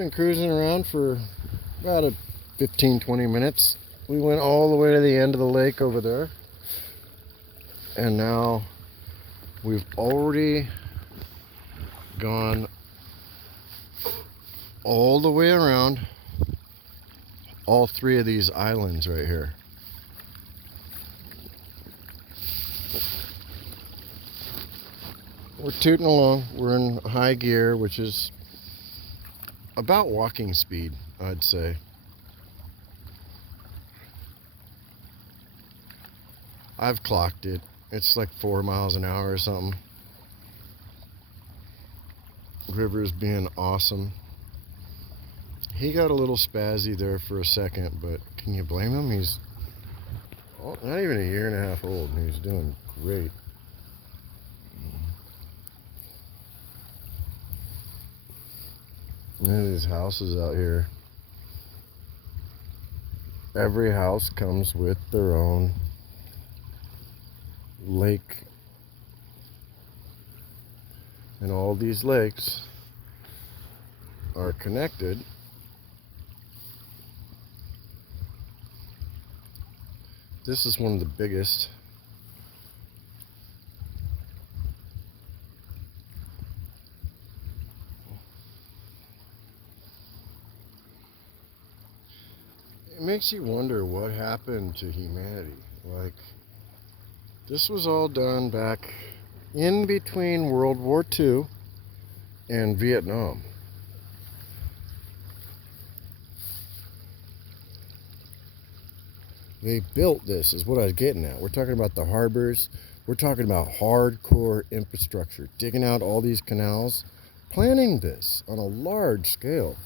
been cruising around for about 15-20 minutes. We went all the way to the end of the lake over there. And now we've already gone all the way around all three of these islands right here. We're tooting along. We're in high gear, which is about walking speed, I'd say. I've clocked it. It's like 4 miles an hour or something. River's being awesome. He got a little spazzy there for a second, but can you blame him? He's not even a year and a half old, and he's doing great. Look at these houses out here. Every house comes with their own lake. And all these lakes are connected This is one of the biggest. It makes you wonder what happened to humanity. Like, this was all done back in between World War II and Vietnam. They built this, is what I was getting at. We're talking about the harbors. We're talking about hardcore infrastructure, digging out all these canals, planning this on a large scale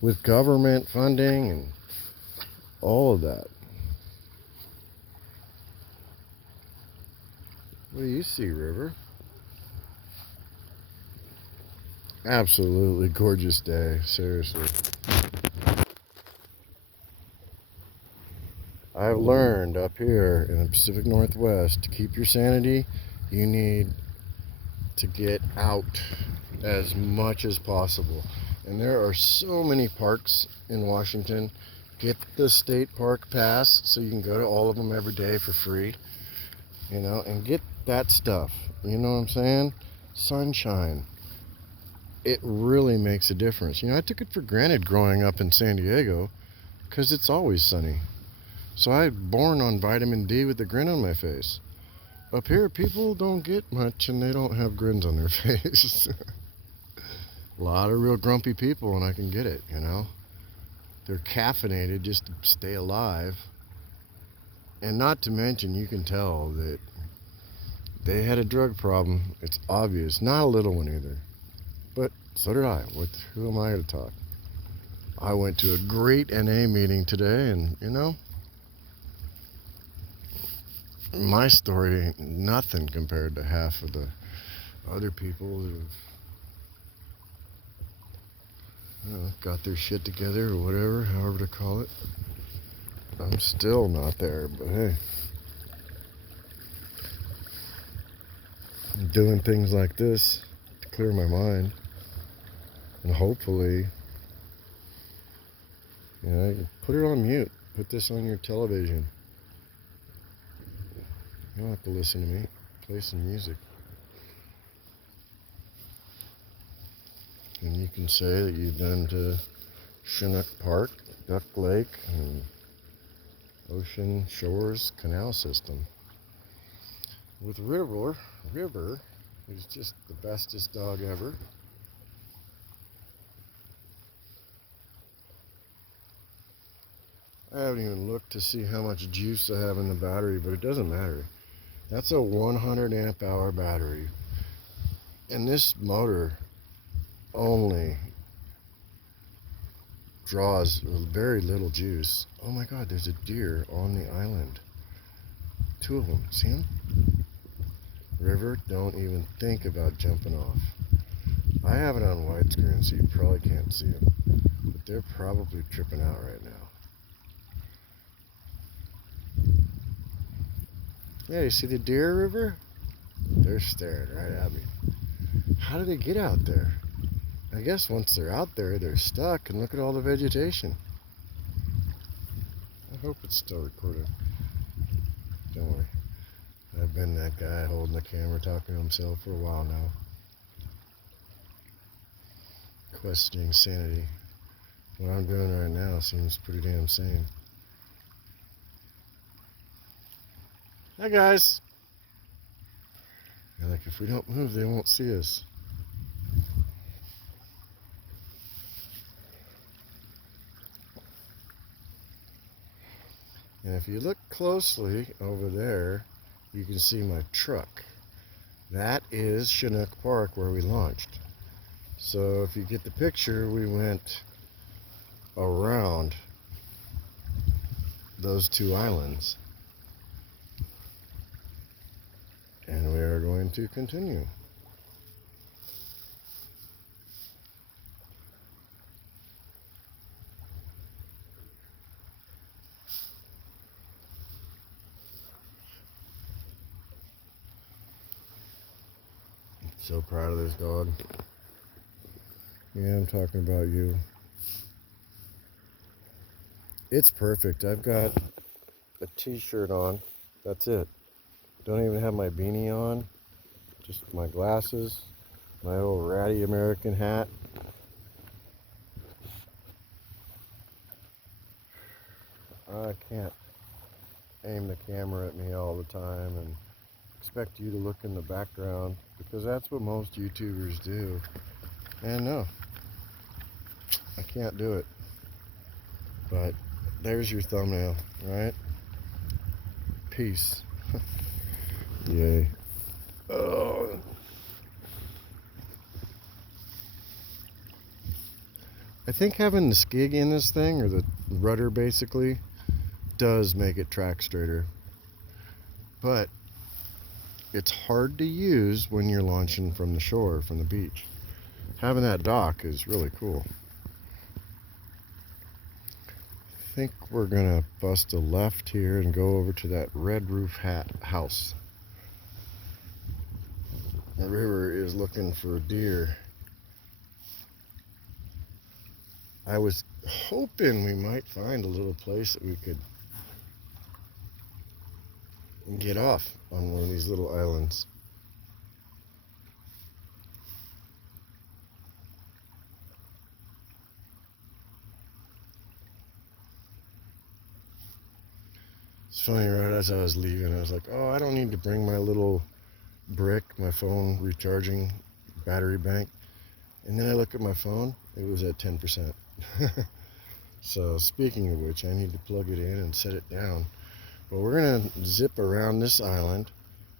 with government funding and all of that. What do you see, River? Absolutely gorgeous day, seriously. I've learned up here in the Pacific Northwest, to keep your sanity, you need to get out as much as possible. And there are so many parks in Washington. Get the state park pass so you can go to all of them every day for free, you know, and get that stuff. You know what I'm saying? Sunshine. It really makes a difference. You know, I took it for granted growing up in San Diego because it's always sunny. So I was born on vitamin D with a grin on my face. Up here, people don't get much and they don't have grins on their face. A lot of real grumpy people, and I can get it, you know. They're caffeinated just to stay alive. And not to mention, you can tell that they had a drug problem. It's obvious. Not a little one either. But so did I. Who am I to talk? I went to a great NA meeting today, and, you know, my story ain't nothing compared to half of the other people who've, you know, got their shit together or whatever, however to call it. I'm still not there, but hey. I'm doing things like this to clear my mind. And hopefully, you know, put it on mute. Put this on your television. You don't have to listen to me. Play some music. And you can say that you've been to Chinook Park, Duck Lake, and Ocean Shores Canal System. With River, who's just the bestest dog ever. I haven't even looked to see how much juice I have in the battery, but it doesn't matter. That's a 100 amp hour battery. And this motor only draws very little juice. Oh my God, there's a deer on the island. 2 of them, see them? River, don't even think about jumping off. I have it on widescreen so you probably can't see them. But they're probably tripping out right now. Yeah, you see the deer, River? They're staring right at me. How do they get out there? I I guess once they're out there, they're stuck, and look at all the vegetation. I hope it's still recording. Don't worry. I've been that guy holding the camera talking to himself for a while now. Questioning sanity. What I'm doing right now seems pretty damn sane. Hi guys! Like, if we don't move, they won't see us. And if you look closely over there, you can see my truck. That is Chinook Park where we launched. So if you get the picture, we went around those two islands. And we are going to continue. So proud of this dog. Yeah, I'm talking about you. It's perfect. I've got a t-shirt on. That's it. Don't even have my beanie on. Just my glasses, my old ratty American hat. I can't aim the camera at me all the time and expect you to look in the background, because that's what most YouTubers do. And no, I can't do it. But there's your thumbnail, right? Peace. Yay. Oh. I think having the skig in this thing, or the rudder basically, does make it track straighter. But it's hard to use when you're launching from the shore, from the beach. Having that dock is really cool. I think we're gonna bust a left here and go over to that red roof house. The river is looking for deer. I was hoping we might find a little place that we could get off on one of these little islands. It's funny, right as I was leaving, I was like, oh, I don't need to bring my little brick, my phone recharging battery bank. And then I look at my phone, it was at 10%. So speaking of which, I need to plug it in and set it down. But we're gonna zip around this island,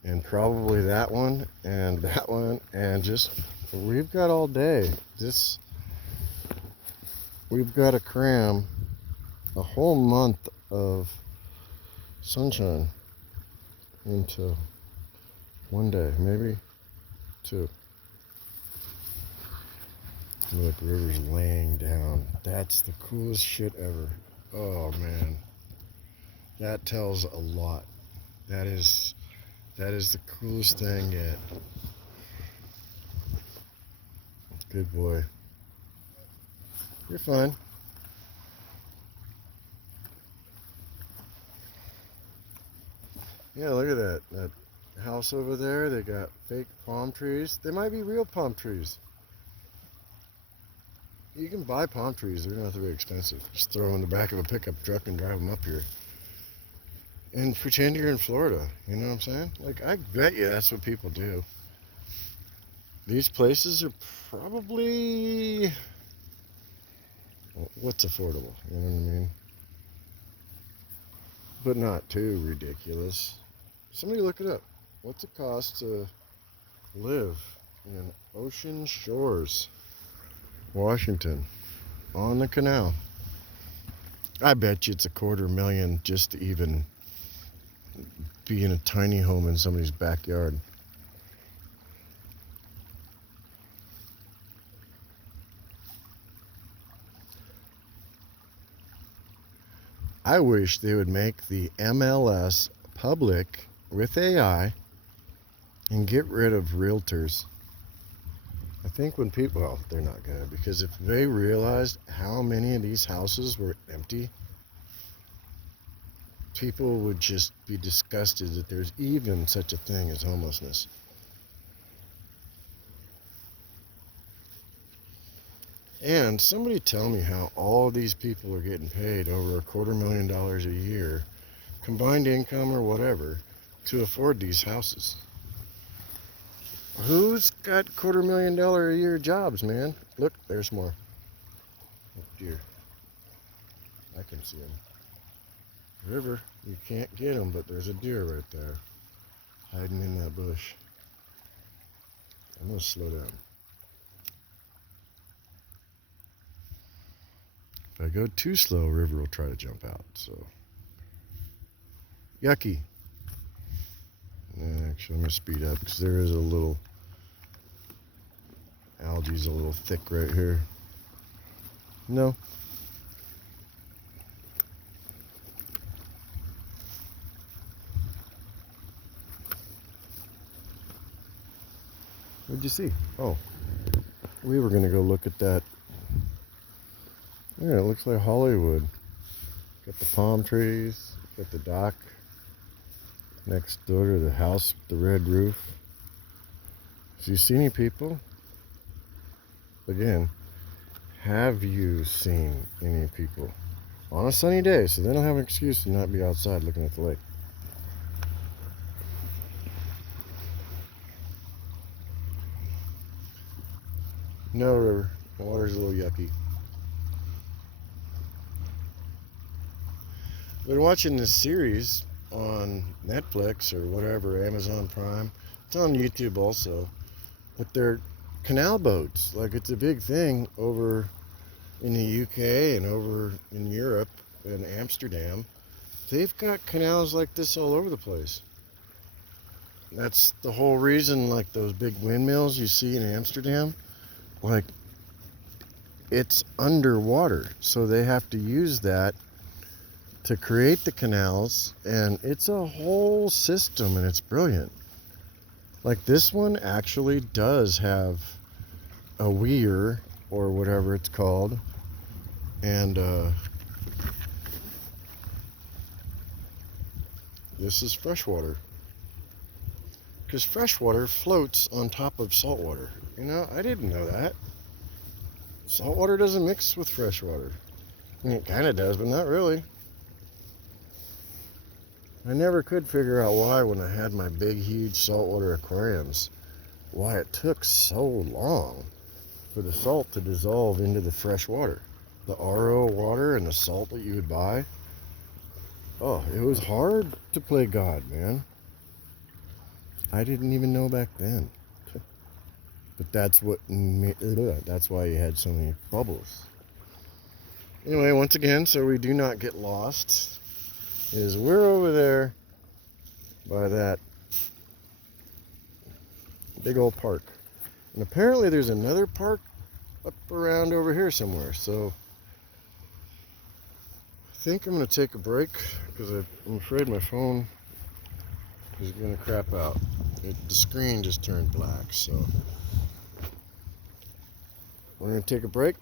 and probably that one and that one, and just, we've got all day. We've got to cram a whole month of sunshine into one day, maybe two. Look, the river's laying down. That's the coolest shit ever. Oh man, that tells a lot. That is the coolest thing yet. Good boy. You're fine. Yeah, look at that house over there. They got fake palm trees. They might be real palm trees. You can buy palm trees. They're not very expensive. Just throw them in the back of a pickup truck and drive them up here. And pretend you're in Florida. You know what I'm saying? Like, I bet you that's what people do. These places are probably... what's affordable? You know what I mean? But not too ridiculous. Somebody look it up. What's it cost to live in Ocean Shores, Washington, on the canal? I bet you it's $250,000 just to even be in a tiny home in somebody's backyard. I wish they would make the MLS public with AI and get rid of realtors. I think when people, well, they're not gonna, because if they realized how many of these houses were empty, people would just be disgusted that there's even such a thing as homelessness. And somebody tell me how all these people are getting paid over $250,000 a year, combined income or whatever, to afford these houses. Who's got $250,000 a year jobs, man? Look, there's more. Oh, dear. I can see them. River, you can't get them, but there's a deer right there, hiding in that bush. I'm gonna slow down. If I go too slow, River will try to jump out, so. Yucky. Actually, I'm gonna speed up because there is a little, algae's a little thick right here. No. What'd you see? Oh, we were gonna go look at that. Yeah, it looks like Hollywood. Got the palm trees, got the dock next door to the house with the red roof. Do you see any people? Again, have you seen any people? On a sunny day, so they don't have an excuse to not be outside looking at the lake. No, River. The water's a little yucky. I've been watching this series on Netflix or whatever, Amazon Prime. It's on YouTube also. But they're canal boats. Like, it's a big thing over in the UK and over in Europe and Amsterdam. They've got canals like this all over the place. That's the whole reason, like those big windmills you see in Amsterdam, like, it's underwater. So they have to use that to create the canals, and it's a whole system, and it's brilliant. Like, this one actually does have a weir, or whatever it's called, and this is freshwater, because freshwater floats on top of saltwater. You know, I didn't know that. Saltwater doesn't mix with freshwater. I mean, it kind of does, but not really. I never could figure out why, when I had my big, huge saltwater aquariums, why it took so long for the salt to dissolve into the fresh water. The RO water and the salt that you would buy. Oh, it was hard to play God, man. I didn't even know back then. But that's why you had so many bubbles. Anyway, once again, so we do not get lost, is we're over there by that big old park. And apparently there's another park up around over here somewhere. So I think I'm going to take a break because I'm afraid my phone is going to crap out. The screen just turned black, so we're going to take a break.